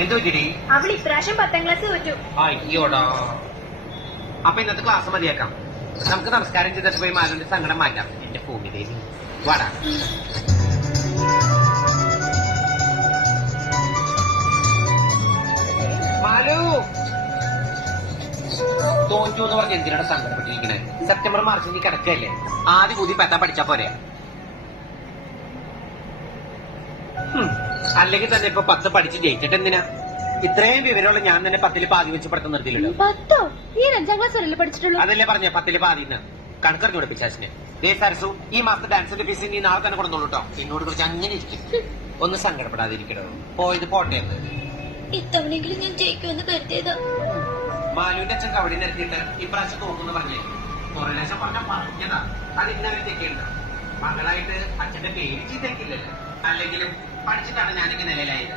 എന്ത് പറ്റിടി? അവൾ ഇപ്രാവശ്യം 10ാം ക്ലാസ് തോറ്റു. അയ്യോടാ. അപ്പൊ ഇന്നത്തെ ക്ലാസ് മതിയാക്കാം. നമുക്ക് നമസ്കാരം ചെയ്തിട്ട് പോയി മാലുവിന്റെ സങ്കടം മാറ്റാം. എന്റെ ഭൂമിദേവി വാടാ. മാലു തോറ്റു എന്ന് പറഞ്ഞ് എന്തിനാണ് സങ്കടപ്പെട്ടിരിക്കണേ? സെപ്റ്റംബർ മാർച്ചിൽ നീ കിടക്കല്ലേ? ആദ്യ കൂതി പെത്താൻ പഠിച്ചാ പോരെ? അല്ലെങ്കിൽ തന്നെ ഇപ്പൊ 10 പഠിച്ച് ജയിച്ചിട്ട് എന്തിനാ? ഇത്രയും വിവരമുള്ള ഞാൻ തന്നെ 10ൽ പാതി വെച്ച് പഠിത്തം നിർത്തിയില്ലല്ലോ. 10ഓ? ഈ 5ാം ക്ലാസ് വരെയല്ലേ പഠിച്ചിട്ടുള്ളൂ? അതല്ലേ പറഞ്ഞ 10ൽ പാതിന്ന്. കണക്കറിഞ്ഞു പഠിപ്പിച്ചാശിനെ. സരസു, ഈ മാസത്തെ ഡാൻസിന്റെ ഫീസ് നീ നാളെ തന്നെ കൊടുത്തോളൂ കേട്ടോ. എന്നോട് കുറിച്ച് അങ്ങനെ ഇരിക്കും. ഒന്ന് സങ്കടപ്പെടാതിരിക്കണോ. പോയത് പോട്ടെ എന്ന്. ഇത്തവണെങ്കിലും ഞാൻ ജയിക്കുമെന്ന് കരുതിയതാ. മാലുവിന്റെ അച്ഛൻ കവടി നിരത്തിയിട്ട് ഇപ്രാവശ്യം തോക്കുന്നു പറഞ്ഞേ. കുറെ ലക്ഷം പറഞ്ഞാൽ പറഞ്ഞതാ. അത് ഇന്നവര് തെക്കേണ്ട. മകളായിട്ട് അച്ഛന്റെ പേര് ചീത്തക്കില്ലല്ലോ. അല്ലെങ്കിലും പഠിച്ചിട്ടാണ് ഞാനിങ്ങനെ നിലയിലായത്.